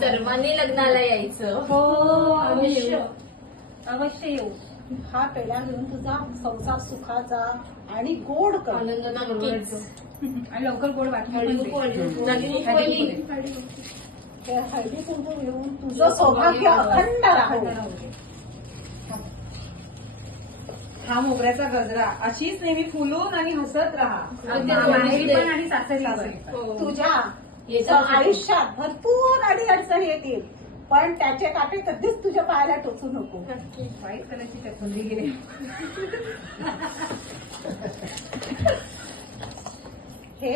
सर्वांनी लग्नाला यायचं. हो अवश्य अवश्य येऊ. हा पेढा घेऊन तुझा संसार सुखाचा आणि गोड कर. आनंद आणि लवकर गोड वाटली ते हळदी कुंकू घेऊन तुझं सौभाग्य अखंड राहो. हा मोगऱ्याचा गजरा. अशीच नेहमी फुलून आणि हसत राहा. माहेरी पण आणि सासरी पण. हो. तुझ्या आयुष्यात भरपूर अडी अडचणी येतील. पण त्याचे काटे कधीच तुझ्या पायाला टोचू नको. कलरची चटणी गेली. हे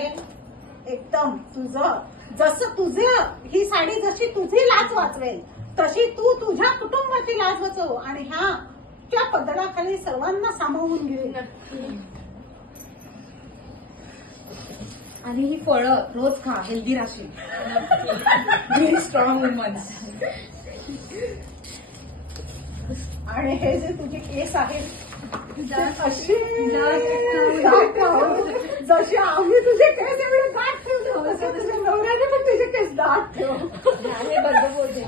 एकदम तुझं. जसं तुझं ही साडी जशी तुझी लाज वाचवेल तशी तू तुझ्या कुटुंबाची लाज वाचव. आणि ह्या त्या पदराखाली सर्वांना सामावून घे. आणि ही फळं रोज खा हेल्दी राहशील. व्हेरी स्ट्रॉंग वुमन्स आणि हे जे तुझे केस आहेत राहू. जसे आम्ही तुझे केस एवढे दाट ठेवतो तसे तुझ्या नवऱ्याने पण तुझे केस दाट ठेव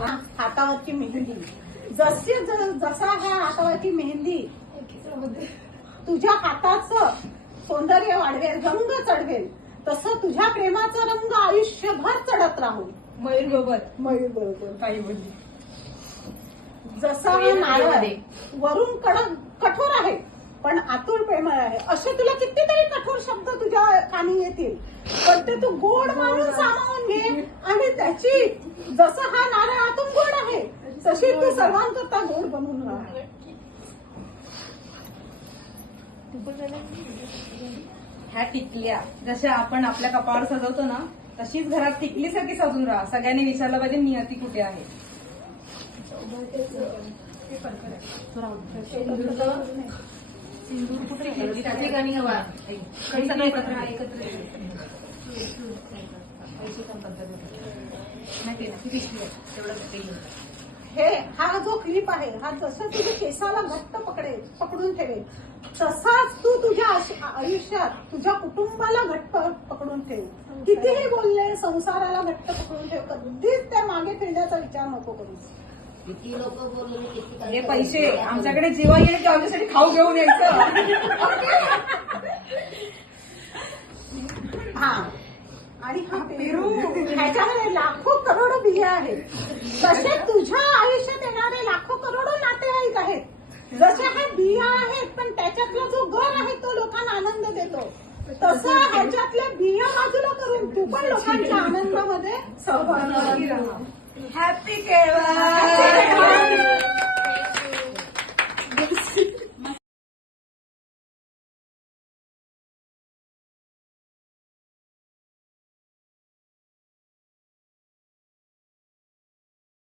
हा, हातावरची मेहंदी. जसे जसा ह्या हातावरची मेहंदी तुझ्या हाताचं सौंदर्य वाढवेल रंग चढवेल तसं तुझ्या प्रेमाचा रंग आयुष्यभर चढत राहू. मयूर गोबत मयूर बरोबर काही बोलली जसा हा नारळ वरून कडक कठोर आहे पण आतून प्रेमळ आहे. असे तुला कितीतरी कठोर शब्द तुझ्या कानी येतील पण ते तू गोड मानून सामावून घे आणि त्याची जसं हा नारळ आतून गोड आहे तशी तू सर्वांकरता गोड बनून राहा ह्या टिकल्या. जशा आपण आपल्या कपाळावर सजवतो ना तशीच घरात टिकलीसारखी सजून राहा. सगळ्यांनी विचारलं पाहिजे नियती कुठे आहे? एकत्र हे हा जो क्लिप आहे हा जसं तुझ्या केसाला घट्ट पकडेल पकडून ठेवेल तसाच तू तुझ्या आयुष्यात तुझ्या कुटुंबाला घट्ट पकडून ठेव. कितीही बोलले संसाराला घट्ट पकडून ठेव कधीच त्या मागे फिरण्याचा विचार नको करूस हे पैसे आमच्याकडे जेव्हा येईल तेव्हा आमच्यासाठी खाऊ घेऊन यायचं. हा. आणि हा पेरू ह्याच्यामध्ये लाखो करोडो आहेत तसे तुझ्या आयुष्यात येणारे लाखो करोडो नातेवाईक आहेत. जसे ह्या बिया आहेत पण त्याच्यातला जो गर आहे तो लोकांना आनंद देतो. तसं ह्याच्यातल्या बिया बाजूला करून तू पण लोकांच्या आनंदामध्ये सहभागी राहा. हॅपी केळवा